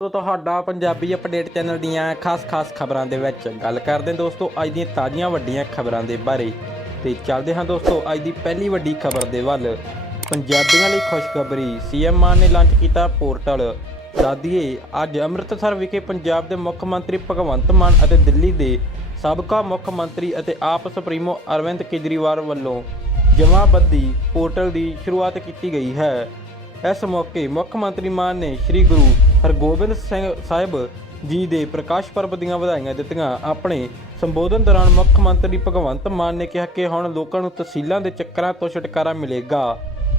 ਤੋ ਤੁਹਾਡਾ Punjabi update channel ਦੀਆਂ ਖਾਸ-ਖਾਸ ਖਬਰਾਂ ਦੇ ਵਿੱਚ ਗੱਲ ਕਰਦੇ ਹਾਂ ਦੋਸਤੋ, ਅੱਜ ਦੀਆਂ ਤਾਜ਼ੀਆਂ ਵੱਡੀਆਂ ਖਬਰਾਂ ਦੇ ਬਾਰੇ। ਤੇ ਚੱਲਦੇ ਹਾਂ ਦੋਸਤੋ, ਅੱਜ ਦੀ ਪਹਿਲੀ ਵੱਡੀ ਖਬਰ ਦੇ ਵੱਲ। ਪੰਜਾਬੀਆਂ ਲਈ ਖੁਸ਼ਖਬਰੀ, ਸੀਐਮ ਮਾਨ ਨੇ ਲਾਂਚ ਕੀਤਾ ਪੋਰਟਲ। ਦਾਦੀਏ, ਅੱਜ ਅੰਮ੍ਰਿਤਸਰ ਵਿਖੇ ਪੰਜਾਬ ਦੇ ਮੁੱਖ ਮੰਤਰੀ ਭਗਵੰਤ ਮਾਨ ਅਤੇ ਦਿੱਲੀ ਦੇ ਸਾਬਕਾ ਮੁੱਖ ਮੰਤਰੀ ਅਤੇ ਆਪ ਸੁਪਰੀਮੋ ਅਰਵਿੰਦ ਕੇਜਰੀਵਾਲ ਵੱਲੋਂ ਜਮਾਬੰਦੀ ਪੋਰਟਲ ਦੀ ਸ਼ੁਰੂਆਤ ਕੀਤੀ ਗਈ ਹੈ। ਇਸ ਮੌਕੇ ਮੁੱਖ ਮੰਤਰੀ ਮਾਨ ਨੇ ਸ੍ਰੀ ਗੁਰੂ ਹਰਗੋਬਿੰਦ ਸਿੰਘ ਸਾਹਿਬ ਜੀ ਦੇ ਪ੍ਰਕਾਸ਼ ਪਰਬ ਦੀਆਂ ਵਧਾਈਆਂ ਦਿੱਤੀਆਂ। ਆਪਣੇ ਸੰਬੋਧਨ ਦੌਰਾਨ ਮੁੱਖ ਮੰਤਰੀ ਭਗਵੰਤ ਮਾਨ ਨੇ ਕਿਹਾ ਕਿ ਹੁਣ ਲੋਕਾਂ ਨੂੰ ਤਹਿਸੀਲਾਂ ਦੇ ਚੱਕਰਾਂ ਤੋਂ ਛੁਟਕਾਰਾ ਮਿਲੇਗਾ।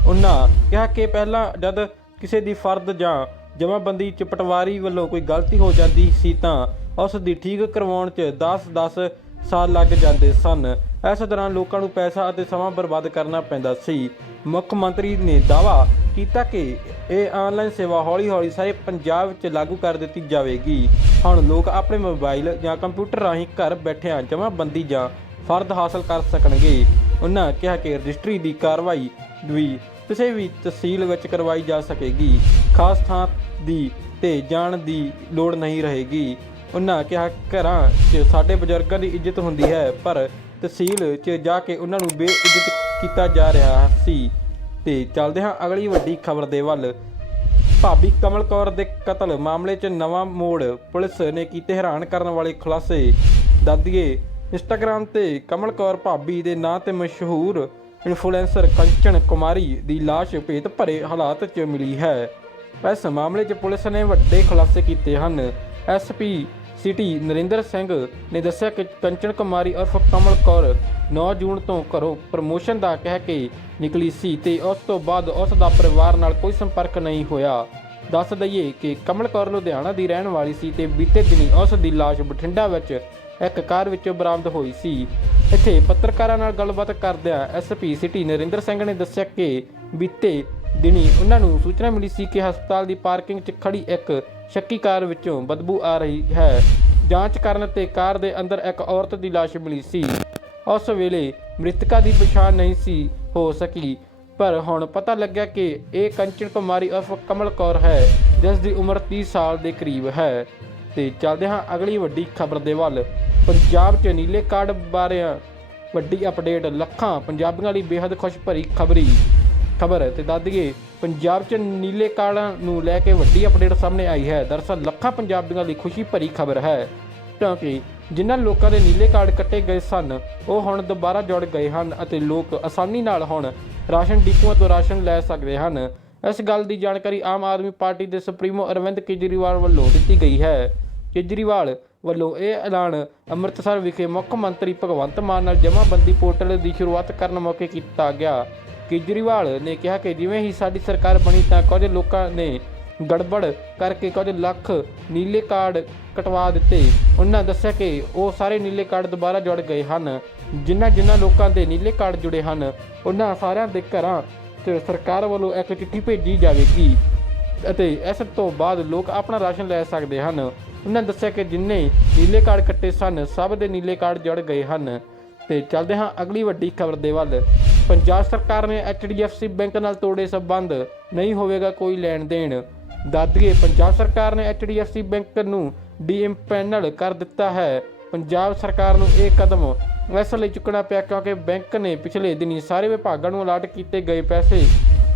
ਉਹਨਾਂ ਕਿਹਾ ਕਿ ਪਹਿਲਾਂ ਜਦ ਕਿਸੇ ਦੀ ਫਰਦ ਜਾਂ ਜਮਾਬੰਦੀ ਚ ਪਟਵਾਰੀ ਵੱਲੋਂ ਕੋਈ ਗਲਤੀ ਹੋ ਜਾਂਦੀ ਸੀ ਤਾਂ ਉਸ ਦੀ ਠੀਕ ਕਰਵਾਉਣ ਚ 10-10 ਸਾਲ ਲੱਗ ਜਾਂਦੇ ਸਨ। ਇਸ ਦੌਰਾਨ ਲੋਕਾਂ ਨੂੰ ਪੈਸਾ ਅਤੇ ਸਮਾਂ ਬਰਬਾਦ ਕਰਨਾ ਪੈਂਦਾ ਸੀ। ਮੁੱਖ ਮੰਤਰੀ ਨੇ ਦਾਅਵਾ ਕੀਤਾ ਕਿ ਇਹ ਆਨਲਾਈਨ ਸੇਵਾ ਹੌਲੀ-ਹੌਲੀ ਸਾਰੇ ਪੰਜਾਬ ਵਿੱਚ ਲਾਗੂ ਕਰ ਦਿੱਤੀ ਜਾਵੇਗੀ। ਹੁਣ ਲੋਕ ਆਪਣੇ ਮੋਬਾਈਲ ਜਾਂ ਕੰਪਿਊਟਰ ਰਾਹੀਂ ਘਰ ਬੈਠਿਆਂ ਜਮ੍ਹਾਂਬੰਦੀ ਜਾਂ ਫਰਦ ਹਾਸਲ ਕਰ ਸਕਣਗੇ। ਉਹਨਾਂ ਕਿਹਾ ਕਿ ਰਜਿਸਟਰੀ ਦੀ ਕਾਰਵਾਈ ਵੀ ਕਿਸੇ ਵੀ ਤਹਿਸੀਲ ਵਿੱਚ ਕਰਵਾਈ ਜਾ ਸਕੇਗੀ। ਖਾਸ ਥਾਂ ਦੀ ਤੇ ਜਾਣ ਦੀ ਲੋੜ ਨਹੀਂ ਰਹੇਗੀ। ਉਹਨਾਂ ਕਿਹਾ, ਘਰਾਂ 'ਚ ਸਾਡੇ ਬਜ਼ੁਰਗਾਂ ਦੀ ਇੱਜ਼ਤ ਹੁੰਦੀ ਹੈ, ਪਰ ਤਹਿਸੀਲ 'ਚ ਜਾ ਕੇ ਉਹਨਾਂ ਨੂੰ ਬੇਇੱਜ਼ਤ ਕੀਤਾ ਜਾ ਰਿਹਾ ਸੀ ਤੇ ਚੱਲਦੇ ਹਾਂ ਅਗਲੀ ਵੱਡੀ ਖਬਰ ਦੇ ਵੱਲ। ਭਾਬੀ ਕਮਲ ਕੌਰ ਦੇ ਕਤਲ ਮਾਮਲੇ 'ਚ ਨਵਾਂ ਮੋੜ। ਪੁਲਿਸ ਨੇ ਕੀਤੇ ਹੈਰਾਨ ਕਰਨ ਵਾਲੇ ਖੁਲਾਸੇ। ਦਾਦੀਏ ਇੰਸਟਾਗ੍ਰam ਤੇ ਕਮਲ ਕੌਰ ਭਾਬੀ ਦੇ ਨਾਂ ਤੇ ਮਸ਼ਹੂਰ ਇਨਫਲੂਐਂਸਰ ਕੰਚਨ ਕੁਮਾਰੀ ਦੀ ਲਾਸ਼ ਭੇਤ ਭਰੇ ਹਾਲਾਤ 'ਚ ਮਿਲੀ ਹੈ। ਇਸ ਮਾਮਲੇ 'ਚ ਪੁਲਿਸ ਨੇ ਵੱਡੇ ਖੁਲਾਸੇ ਕੀਤੇ ਹਨ। ਐਸਪੀ ਸਿਟੀ ਨਰਿੰਦਰ ਸਿੰਘ ਨੇ ਦੱਸਿਆ ਕਿ ਕੰਚਨ ਕੁਮਾਰੀ ਉਰਫ ਕਮਲ ਕੌਰ 9 ਜੂਨ ਤੋਂ ਘਰੋਂ ਪ੍ਰਮੋਸ਼ਨ ਦਾ ਕਹਿ ਕੇ ਨਿਕਲੀ ਸੀ ਤੇ ਉਸ ਤੋਂ ਬਾਅਦ ਉਸ ਦਾ ਪਰਿਵਾਰ ਨਾਲ ਕੋਈ ਸੰਪਰਕ ਨਹੀਂ ਹੋਇਆ। ਦੱਸ ਦਈਏ ਕਿ ਕਮਲ ਕੌਰ ਲੁਧਿਆਣਾ ਦੀ ਰਹਿਣ ਵਾਲੀ ਸੀ ਤੇ ਬੀਤੇ ਦਿਨੀ ਉਸ ਦੀ ਲਾਸ਼ ਬਠਿੰਡਾ ਵਿੱਚ ਇੱਕ ਕਾਰ ਵਿੱਚੋਂ ਬਰਾਮਦ ਹੋਈ ਸੀ। ਇੱਥੇ ਪੱਤਰਕਾਰਾਂ ਨਾਲ ਗੱਲਬਾਤ ਕਰਦਿਆਂ ਐਸਪੀ ਸਿਟੀ ਨਰਿੰਦਰ ਸਿੰਘ ਨੇ ਦੱਸਿਆ ਕਿ ਬੀਤੇ ਦਿਨੀ ਉਹਨਾਂ ਨੂੰ ਸੂਚਨਾ ਮਿਲੀ ਸੀ ਕਿ ਹਸਪਤਾਲ ਦੀ ਪਾਰਕਿੰਗ 'ਚ ਖੜੀ ਇੱਕ ਸ਼ੱਕੀ ਕਾਰ ਵਿੱਚੋਂ ਬਦਬੂ ਆ ਰਹੀ ਹੈ। ਜਾਂਚ ਕਰਨ ਤੇ ਕਾਰ ਦੇ ਅੰਦਰ ਇੱਕ ਔਰਤ ਦੀ ਲਾਸ਼ ਮਿਲੀ ਸੀ। ਉਸ ਵੇਲੇ ਮ੍ਰਿਤਕਾ ਦੀ ਪਛਾਣ ਨਹੀਂ ਸੀ ਹੋ ਸਕੀ, ਪਰ ਹੁਣ ਪਤਾ ਲੱਗਿਆ ਕਿ ਇਹ ਕੰਚਨ ਕੁਮਾਰੀ ਉਰਫ ਕਮਲ ਕੌਰ ਹੈ, ਜਿਸ ਦੀ ਉਮਰ 30 ਸਾਲ ਦੇ ਕਰੀਬ ਹੈ। ਤੇ ਚੱਲਦੇ ਹਾਂ ਅਗਲੀ ਵੱਡੀ ਖਬਰ ਦੇ ਵੱਲ। ਪੰਜਾਬ 'ਚ ਨੀਲੇ ਕਾਰਡ ਬਾਰੇ ਵੱਡੀ ਅਪਡੇਟ, ਲੱਖਾਂ ਪੰਜਾਬੀਆਂ ਲਈ ਬੇहद ਖੁਸ਼ ਭਰੀ ਖਬਰੀ। ਖਬਰ ਤੇ ਦੱਸਦੀਏ ਪੰਜਾਬ 'ਚ ਨੀਲੇ ਕਾਰਡਾਂ ਨੂੰ ਲੈ ਕੇ ਵੱਡੀ ਅਪਡੇਟ ਸਾਹਮਣੇ ਆਈ ਹੈ। ਦਰਅਸਲ ਲੱਖਾਂ ਪੰਜਾਬੀਆਂ ਲਈ ਖੁਸ਼ੀ ਭਰੀ ਖਬਰ ਹੈ, ਕਿਉਂਕਿ ਜਿਨ੍ਹਾਂ ਲੋਕਾਂ ਦੇ ਨੀਲੇ ਕਾਰਡ ਕੱਟੇ ਗਏ ਸਨ, ਉਹ ਹੁਣ ਦੁਬਾਰਾ ਜੁੜ ਗਏ ਹਨ ਅਤੇ ਲੋਕ ਆਸਾਨੀ ਨਾਲ ਹੁਣ ਰਾਸ਼ਨ ਡਿਪੂਆਂ ਤੋਂ ਰਾਸ਼ਨ ਲੈ ਸਕਦੇ ਹਨ। ਇਸ ਗੱਲ ਦੀ ਜਾਣਕਾਰੀ ਆਮ ਆਦਮੀ ਪਾਰਟੀ ਦੇ ਸੁਪਰੀਮੋ ਅਰਵਿੰਦ ਕੇਜਰੀਵਾਲ ਵੱਲੋਂ ਦਿੱਤੀ ਗਈ ਹੈ। ਕੇਜਰੀਵਾਲ ਵੱਲੋਂ ਇਹ ਐਲਾਨ ਅੰਮ੍ਰਿਤਸਰ ਵਿਖੇ ਮੁੱਖ ਮੰਤਰੀ ਭਗਵੰਤ ਮਾਨ ਨਾਲ ਜਮ੍ਹਾਂਬੰਦੀ ਪੋਰਟਲ ਦੀ ਸ਼ੁਰੂਆਤ ਕਰਨ ਮੌਕੇ ਕੀਤਾ ਗਿਆ। ਕੇਜਰੀਵਾਲ ਨੇ ਕਿਹਾ ਕਿ ਜਿਵੇਂ ਹੀ ਸਾਡੀ ਸਰਕਾਰ ਬਣੀ ਤਾਂ ਕੁਝ ਲੋਕਾਂ ਨੇ ਗੜਬੜ ਕਰਕੇ ਕੁਝ ਲੱਖ ਨੀਲੇ ਕਾਰਡ ਕਟਵਾ ਦਿੱਤੇ। ਉਹਨਾਂ ਦੱਸਿਆ ਕਿ ਉਹ ਸਾਰੇ ਨੀਲੇ ਕਾਰਡ ਦੁਬਾਰਾ ਜੁੜ ਗਏ ਹਨ। ਜਿਨ੍ਹਾਂ ਜਿਨ੍ਹਾਂ ਲੋਕਾਂ ਦੇ ਨੀਲੇ ਕਾਰਡ ਜੁੜੇ ਹਨ, ਉਹਨਾਂ ਸਾਰਿਆਂ ਦੇ ਘਰਾਂ 'ਚ ਸਰਕਾਰ ਵੱਲੋਂ ਇੱਕ ਚਿੱਠੀ ਭੇਜੀ ਜਾਵੇਗੀ ਅਤੇ ਇਸ ਤੋਂ ਬਾਅਦ ਲੋਕ ਆਪਣਾ ਰਾਸ਼ਨ ਲੈ ਸਕਦੇ ਹਨ। ਉਹਨਾਂ ਦੱਸਿਆ ਕਿ ਜਿੰਨੇ ਨੀਲੇ ਕਾਰਡ ਕੱਟੇ ਸਨ, ਸਭ ਦੇ ਨੀਲੇ ਕਾਰਡ ਜੁੜ ਗਏ ਹਨ। ਤੇ ਚੱਲਦੇ ਹਾਂ ਅਗਲੀ ਵੱਡੀ ਖਬਰ ਦੇ ਵੱਲ। ਪੰਜਾਬ ਸਰਕਾਰ ਨੇ HDFC ਬੈਂਕ ਨਾਲ ਤੋੜੇ ਸਬੰਧ। ਨਹੀਂ ਹੋਵੇਗਾ ਕੋਈ ਲੈਣ ਦੇਣ। ਦਾਦਗੇ ਪੰਜਾਬ ਸਰਕਾਰ ਨੇ HDFC ਬੈਂਕ ਨੂੰ ਡੀਇੰਪੈਨਲ ਕਰ ਦਿੱਤਾ ਹੈ। ਪੰਜਾਬ ਸਰਕਾਰ ਨੂੰ ਇਹ ਕਦਮ ਇਸ ਲਈ ਚੁੱਕਣਾ ਪਿਆ ਕਿਉਂਕਿ ਬੈਂਕ ਨੇ ਪਿਛਲੇ ਦਿਨੀ ਸਾਰੇ ਵਿਭਾਗਾਂ ਨੂੰ ਅਲਾਟ ਕੀਤੇ ਗਏ ਪੈਸੇ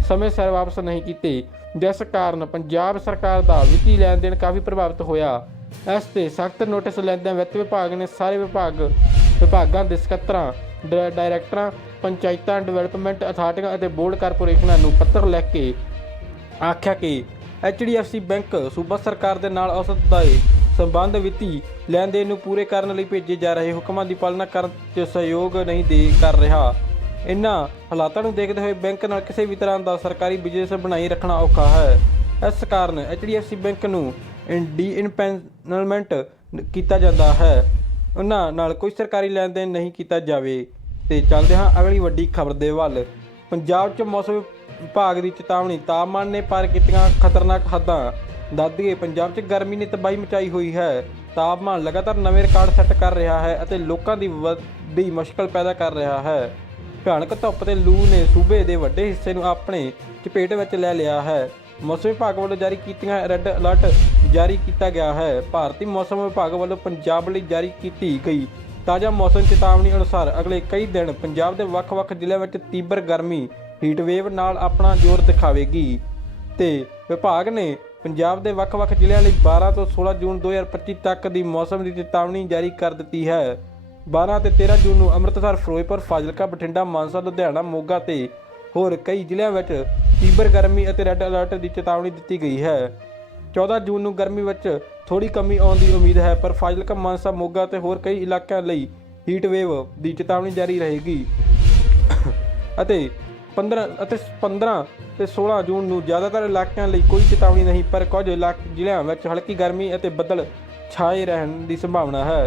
ਸਮੇਂ ਸਿਰ ਵਾਪਸ ਨਹੀਂ ਕੀਤੇ। ਜਿਸ ਕਾਰਨ ਪੰਜਾਬ ਸਰਕਾਰ ਦਾ ਵਿੱਤੀ ਲੈਣ ਦੇਣ ਕਾਫੀ ਪ੍ਰਭਾਵਿਤ ਹੋਇਆ। ਇਸ ਤੇ ਸਖਤ ਨੋਟਿਸ ਲੈਂਦਿਆਂ ਵਿੱਤ ਵਿਭਾਗ ਨੇ ਸਾਰੇ ਵਿਭਾਗ ਵਿਭਾਗਾਂ ਦੇ ਸਕੱਤਰਾਂ, ਡ- ਡਾਇਰੈਕਟਰਾਂ, ਪੰਚਾਇਤਾਂ, ਡਿਵੈਲਪਮੈਂਟ ਅਥਾਰਟੀਆਂ ਅਤੇ ਬੋਰਡ ਕਾਰਪੋਰੇਸ਼ਨਾਂ ਨੂੰ ਪੱਤਰ ਲਿਖ ਕੇ ਆਖਿਆ ਕਿ HDFC ਬੈਂਕ ਸੂਬਾ ਸਰਕਾਰ ਦੇ ਨਾਲ ਔਸਤ ਦਾ ਸੰਬੰਧ ਵਿੱਤੀ ਲੈਣ ਦੇਣ ਨੂੰ ਪੂਰੇ ਕਰਨ ਲਈ ਭੇਜੇ ਜਾ ਰਹੇ ਹੁਕਮਾਂ ਦੀ ਪਾਲਣਾ ਕਰਨ 'ਚ ਸਹਿਯੋਗ ਨਹੀਂ ਦੇ ਕਰ ਰਿਹਾ। ਇਨ੍ਹਾਂ ਹਾਲਾਤਾਂ ਨੂੰ ਦੇਖਦੇ ਹੋਏ ਬੈਂਕ ਨਾਲ ਕਿਸੇ ਵੀ ਤਰ੍ਹਾਂ ਦਾ ਸਰਕਾਰੀ ਬਿਜ਼ਨਸ ਬਣਾਈ ਰੱਖਣਾ ਔਖਾ ਹੈ। ਇਸ ਕਾਰਨ HDFC ਬੈਂਕ ਨੂੰ ਡੀ-ਇਨਪੈਨਲਮੈਂਟ ਕੀਤਾ ਜਾਂਦਾ ਹੈ। ਉਹਨਾਂ ਨਾਲ ਕੋਈ ਸਰਕਾਰੀ ਲੈਣ ਦੇਣ ਨਹੀਂ ਕੀਤਾ ਜਾਵੇ। ਤੇ ਚੱਲਦੇ ਹਾਂ ਅਗਲੀ ਵੱਡੀ ਖਬਰ ਦੇ ਵੱਲ। ਪੰਜਾਬ 'ਚ ਮੌਸਮ ਵਿਭਾਗ ਦੀ ਚੇਤਾਵਨੀ, ਤਾਪਮਾਨ ਨੇ ਪਾਰ ਕੀਤੀਆਂ ਖਤਰਨਾਕ ਹੱਦਾਂ। ਦੱਸਦੀਏ ਪੰਜਾਬ 'ਚ ਗਰਮੀ ਨੇ ਤਬਾਹੀ ਮਚਾਈ ਹੋਈ ਹੈ। ਤਾਪਮਾਨ ਲਗਾਤਾਰ ਨਵੇਂ ਰਿਕਾਰਡ ਸੈੱਟ ਕਰ ਰਿਹਾ ਹੈ ਅਤੇ ਲੋਕਾਂ ਦੀ ਵੱਡੀ ਮੁਸ਼ਕਲ ਪੈਦਾ ਕਰ ਰਿਹਾ ਹੈ। ਭਿਆਨਕ ਧੁੱਪ ਤੇ ਲੂ ਨੇ ਸੂਬੇ ਦੇ ਵੱਡੇ ਹਿੱਸੇ ਨੂੰ ਆਪਣੇ ਚਪੇਟ ਵਿੱਚ ਲੈ ਲਿਆ ਹੈ। ਮੌਸਮ ਵਿਭਾਗ ਵੱਲੋਂ ਜਾਰੀ ਕੀਤੀਆਂ ਰੈੱਡ ਅਲਰਟ ਜਾਰੀ ਕੀਤਾ ਗਿਆ ਹੈ। ਭਾਰਤੀ ਮੌਸਮ ਵਿਭਾਗ ਵੱਲੋਂ ਪੰਜਾਬ ਲਈ ਜਾਰੀ ਕੀਤੀ ਗਈ ਤਾਜ਼ਾ ਮੌਸਮ ਚੇਤਾਵਨੀ ਅਨੁਸਾਰ ਅਗਲੇ ਕਈ ਦਿਨ ਪੰਜਾਬ ਦੇ ਵੱਖ-ਵੱਖ ਜ਼ਿਲ੍ਹਿਆਂ ਵਿੱਚ ਤੀਬਰ ਗਰਮੀ ਹੀਟ ਵੇਵ ਨਾਲ ਆਪਣਾ ਜ਼ੋਰ ਦਿਖਾਵੇਗੀ। ਤੇ ਵਿਭਾਗ ਨੇ ਪੰਜਾਬ ਦੇ ਵੱਖ-ਵੱਖ ਜ਼ਿਲ੍ਹਿਆਂ ਲਈ 12 ਤੋਂ 16 ਜੂਨ 2025 ਤੱਕ ਦੀ ਮੌਸਮ ਦੀ ਚੇਤਾਵਨੀ ਜਾਰੀ ਕਰ ਦਿੱਤੀ ਹੈ। 12 ਤੇ 13 ਜੂਨ ਨੂੰ ਅੰਮ੍ਰਿਤਸਰ, ਫਿਰੋਜ਼ਪੁਰ, ਫਾਜ਼ਿਲਕਾ, ਬਠਿੰਡਾ, ਮਾਨਸਾ, ਲੁਧਿਆਣਾ, ਮੋਗਾ ਤੇ ਹੋਰ ਕਈ ਜ਼ਿਲ੍ਹਿਆਂ ਵਿੱਚ ਤੀਬਰ ਗਰਮੀ ਅਤੇ ਰੈੱਡ ਅਲਰਟ ਦੀ ਚੇਤਾਵਨੀ ਦਿੱਤੀ ਗਈ ਹੈ। 14 ਜੂਨ ਨੂੰ ਗਰਮੀ ਵਿੱਚ ਥੋੜੀ ਕਮੀ ਆਉਣ ਦੀ ਉਮੀਦ ਹੈ, ਪਰ ਫਾਜ਼ਿਲਕਾ, ਮਾਨਸਾ, ਮੋਗਾ ਤੇ ਹੋਰ ਕਈ ਇਲਾਕਿਆਂ ਲਈ ਹੀਟ ਵੇਵ ਦੀ ਚੇਤਾਵਨੀ ਜਾਰੀ ਰਹੇਗੀ। ਅਤੇ 15 ਅਤੇ 15 ਤੇ 16 ਜੂਨ ਨੂੰ ਜ਼ਿਆਦਾਤਰ ਇਲਾਕਿਆਂ ਲਈ ਕੋਈ ਚੇਤਾਵਨੀ ਨਹੀਂ, ਪਰ ਕੁਝ ਇਲਾਕ ਜ਼ਿਲ੍ਹਿਆਂ ਵਿੱਚ ਹਲਕੀ ਗਰਮੀ ਅਤੇ ਬੱਦਲ ਛਾਏ ਰਹਿਣ ਦੀ ਸੰਭਾਵਨਾ ਹੈ।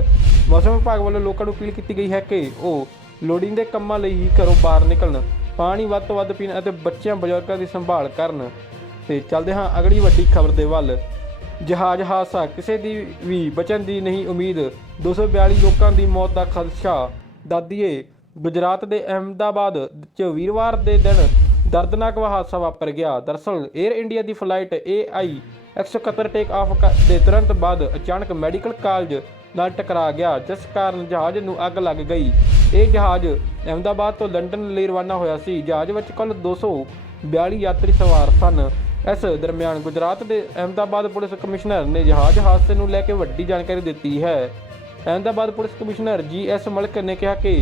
ਮੌਸਮ ਵਿਭਾਗ ਵੱਲੋਂ ਲੋਕਾਂ ਨੂੰ ਅਪੀਲ ਕੀਤੀ ਗਈ ਹੈ ਕਿ ਉਹ ਲੋੜੀਂਦੇ ਕੰਮਾਂ ਲਈ ਹੀ ਘਰੋਂ ਬਾਹਰ ਨਿਕਲਣ, ਪਾਣੀ ਵੱਧ ਤੋਂ ਵੱਧ ਪੀਣ ਅਤੇ ਬੱਚਿਆਂ, ਬਜ਼ੁਰਗਾਂ ਦੀ ਸੰਭਾਲ ਕਰਨ। ਤੇ ਚੱਲਦੇ ਹਾਂ ਅਗਲੀ ਵੱਡੀ ਖਬਰ ਦੇ ਵੱਲ। ਜਹਾਜ਼ ਹਾਦਸਾ, ਕਿਸੇ ਦੀ ਵੀ ਬਚਣ ਦੀ ਨਹੀਂ ਉਮੀਦ। 242 ਲੋਕਾਂ ਦੀ ਮੌਤ ਦਾ ਖਦਸ਼ਾ। ਦਾਦੀਏ, ਗੁਜਰਾਤ ਦੇ ਅਹਿਮਦਾਬਾਦ ਚ ਵੀਰਵਾਰ ਦੇ ਦਿਨ ਦਰਦਨਾਕ ਹਾਦਸਾ ਵਾਪਰ ਗਿਆ। ਦਰਅਸਲ 에ਅਰ ਇੰਡੀਆ ਦੀ ਫਲਾਈਟ AI 171 ਟੇਕ ਆਫ ਦੇ ਤੁਰੰਤ ਬਾਅਦ ਅਚਾਨਕ ਮੈਡੀਕਲ ਕਾਲਜ ਨਾਲ ਟਕਰਾ ਗਿਆ, ਜਿਸ ਕਾਰਨ ਜਹਾਜ਼ ਨੂੰ ਅੱਗ ਲੱਗ ਗਈ। ਇਹ ਜਹਾਜ਼ ਅਹਿਮਦਾਬਾਦ ਤੋਂ ਲੰਡਨ ਲਈ ਰਵਾਨਾ ਹੋਇਆ ਸੀ। ਜਹਾਜ਼ ਵਿੱਚ ਕੁੱਲ 242 ਯਾਤਰੀ ਸਵਾਰ ਸਨ। ਇਸ ਦਰਮਿਆਨ ਗੁਜਰਾਤ ਦੇ ਅਹਿਮਦਾਬਾਦ ਪੁਲਿਸ ਕਮਿਸ਼ਨਰ ਨੇ ਜਹਾਜ਼ ਹਾਦਸੇ ਨੂੰ ਲੈ ਕੇ ਵੱਡੀ ਜਾਣਕਾਰੀ ਦਿੱਤੀ ਹੈ। Ahmedabad police commissioner G S Malik ਨੇ ਕਿਹਾ ਕਿ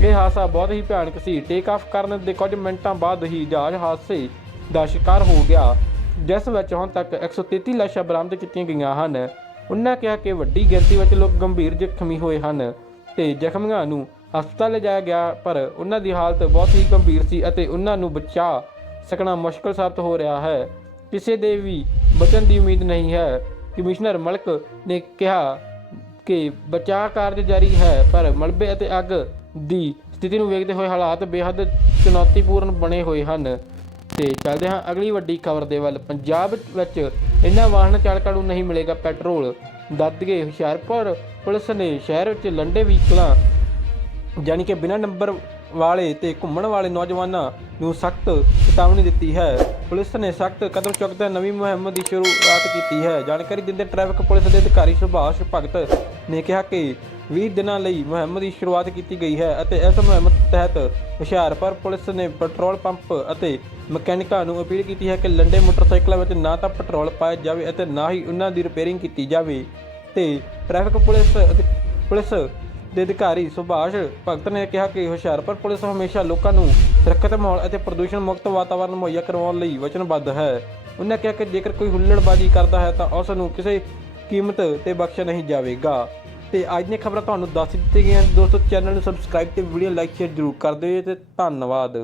ਇਹ ਹਾਦਸਾ ਬਹੁਤ ਹੀ ਭਿਆਨਕ ਸੀ। ਟੇਕ ਆਫ ਕਰਨ ਦੇ ਕੁਝ ਮਿੰਟਾਂ ਬਾਅਦ ਹੀ ਜਹਾਜ਼ ਹਾਦਸੇ ਦਾ ਸ਼ਿਕਾਰ ਹੋ ਗਿਆ, ਜਿਸ ਵਿੱਚ ਹੁਣ ਤੱਕ 133 ਲਾਸ਼ਾਂ ਬਰਾਮਦ ਕੀਤੀਆਂ ਗਈਆਂ ਹਨ। ਉਨ੍ਹਾਂ ਕਿਹਾ ਕਿ ਵੱਡੀ ਗਿਣਤੀ ਵਿੱਚ ਲੋਕ ਗੰਭੀਰ ਜ਼ਖਮੀ ਹੋਏ ਹਨ ਤੇ ਜ਼ਖਮੀਆਂ ਨੂੰ ਹਸਪਤਾਲ ਲਿਜਾਇਆ ਗਿਆ, ਪਰ ਉਹਨਾਂ ਦੀ ਹਾਲਤ ਬਹੁਤ ਹੀ ਗੰਭੀਰ ਸੀ ਅਤੇ ਉਹਨਾਂ ਨੂੰ ਬਚਾ ਸਕਣਾ ਮੁਸ਼ਕਲ ਸਾਬਤ ਹੋ ਰਿਹਾ ਹੈ। ਕਿਸੇ ਦੇ ਵੀ ਬਚਣ ਦੀ ਉਮੀਦ ਨਹੀਂ ਹੈ। ਕਮਿਸ਼ਨਰ ਮਲਕ ਨੇ ਕਿਹਾ ਕਿ ਬਚਾਅ ਕਾਰਜ ਜਾਰੀ ਹੈ, ਪਰ ਮਲਬੇ ਅਤੇ ਅੱਗ ਦੀ ਸਥਿਤੀ ਨੂੰ ਵੇਖਦੇ ਹੋਏ ਹਾਲਾਤ ਬੇਹੱਦ ਚੁਣੌਤੀਪੂਰਨ ਬਣੇ ਹੋਏ ਹਨ। ਤੇ ਚੱਲਦੇ ਹਾਂ ਅਗਲੀ ਵੱਡੀ ਖਬਰ ਦੇ ਵੱਲ। ਪੰਜਾਬ ਵਿੱਚ ਇਹਨਾਂ ਵਾਹਨ ਚਾਲਕਾਂ ਨੂੰ ਨਹੀਂ ਮਿਲੇਗਾ ਪੈਟਰੋਲ। ਦੱਦਗੇ ਹੁਸ਼ਿਆਰਪੁਰ ਪੁਲਿਸ ਨੇ ਸ਼ਹਿਰ ਵਿੱਚ ਲੰਡੇ ਵਹੀਕਲਾਂ, ਯਾਨੀ ਕਿ ਬਿਨਾਂ ਨੰਬਰ ਵਾਲੇ ਤੇ ਘੁੰਮਣ ਵਾਲੇ ਨੌਜਵਾਨਾਂ ਨੂੰ ਸਖਤ ਚੇਤਾਵਨੀ ਦਿੱਤੀ ਹੈ। ਪੁਲਿਸ ਨੇ ਸਖਤ ਕਦਮ ਚੁੱਕਦਿਆਂ ਨਵੀਂ ਮੁਹਿੰਮ ਦੀ ਸ਼ੁਰੂਆਤ ਕੀਤੀ ਹੈ। ਜਾਣਕਾਰੀ ਦਿੰਦੇ ਟ੍ਰੈਫਿਕ ਪੁਲਿਸ ਦੇ ਅਧਿਕਾਰੀ ਸੁਭਾਸ਼ ਭਗਤ ਨੇ ਕਿਹਾ ਕਿ 20 ਦਿਨਾਂ ਲਈ ਮੁਹਿੰਮ ਦੀ ਸ਼ੁਰੂਆਤ ਕੀਤੀ ਗਈ ਹੈ ਅਤੇ ਇਸ ਮੁਹਿੰਮ ਤਹਿਤ ਹੁਸ਼ਿਆਰਪੁਰ ਪੁਲਿਸ ਨੇ ਪੈਟਰੋਲ ਪੰਪ ਅਤੇ ਮਕੈਨਿਕਾਂ ਨੂੰ ਅਪੀਲ ਕੀਤੀ ਹੈ ਕਿ ਲੰਡੇ ਮੋਟਰਸਾਈਕਲਾਂ ਵਿੱਚ ਨਾ ਤਾਂ ਪੈਟਰੋਲ ਪਾਇਆ ਜਾਵੇ ਅਤੇ ਨਾ ਹੀ ਉਹਨਾਂ ਦੀ ਰਿਪੇਅਰਿੰਗ ਕੀਤੀ ਜਾਵੇ। ਤੇ ਟ੍ਰੈਫਿਕ ਪੁਲਿਸ ਅਧਿ- ਪੁਲਿਸ ਦੇ ਅਧਿਕਾਰੀ ਸੁਭਾਸ਼ ਭਗਤ ਨੇ ਕਿਹਾ ਕਿ ਹੁਸ਼ਿਆਰਪੁਰ ਪੁਲਿਸ ਹਮੇਸ਼ਾ ਲੋਕਾਂ ਨੂੰ ਸੁਰੱਖਿਅਤ ਮਾਹੌਲ ਅਤੇ ਪ੍ਰਦੂਸ਼ਣ ਮੁਕਤ ਵਾਤਾਵਰਣ ਮੁਹੱਈਆ ਕਰਵਾਉਣ ਲਈ ਵਚਨਬੱਧ ਹੈ। ਉਹਨਾਂ ਕਿਹਾ ਕਿ ਜੇਕਰ ਕੋਈ ਹੁੱਲੜਬਾਜ਼ੀ ਕਰਦਾ ਹੈ ਤਾਂ ਉਸ ਨੂੰ ਕਿਸੇ ਕੀਮਤ ਤੇ ਬਖਸ਼ਿਆ ਨਹੀਂ ਜਾਵੇਗਾ। ਤੇ ਅੱਜ ਦੀਆਂ ਖਬਰਾਂ ਤੁਹਾਨੂੰ ਦੱਸ ਦਿੱਤੀਆਂ ਗਈਆਂ ਦੋਸਤੋ, ਚੈਨਲ ਨੂੰ ਸਬਸਕ੍ਰਾਈਬ ਤੇ ਵੀਡੀਓ ਲਾਈਕ ਸ਼ੇਅਰ ਜ਼ਰੂਰ ਕਰ ਦਿਓ ਤੇ ਧੰਨਵਾਦ।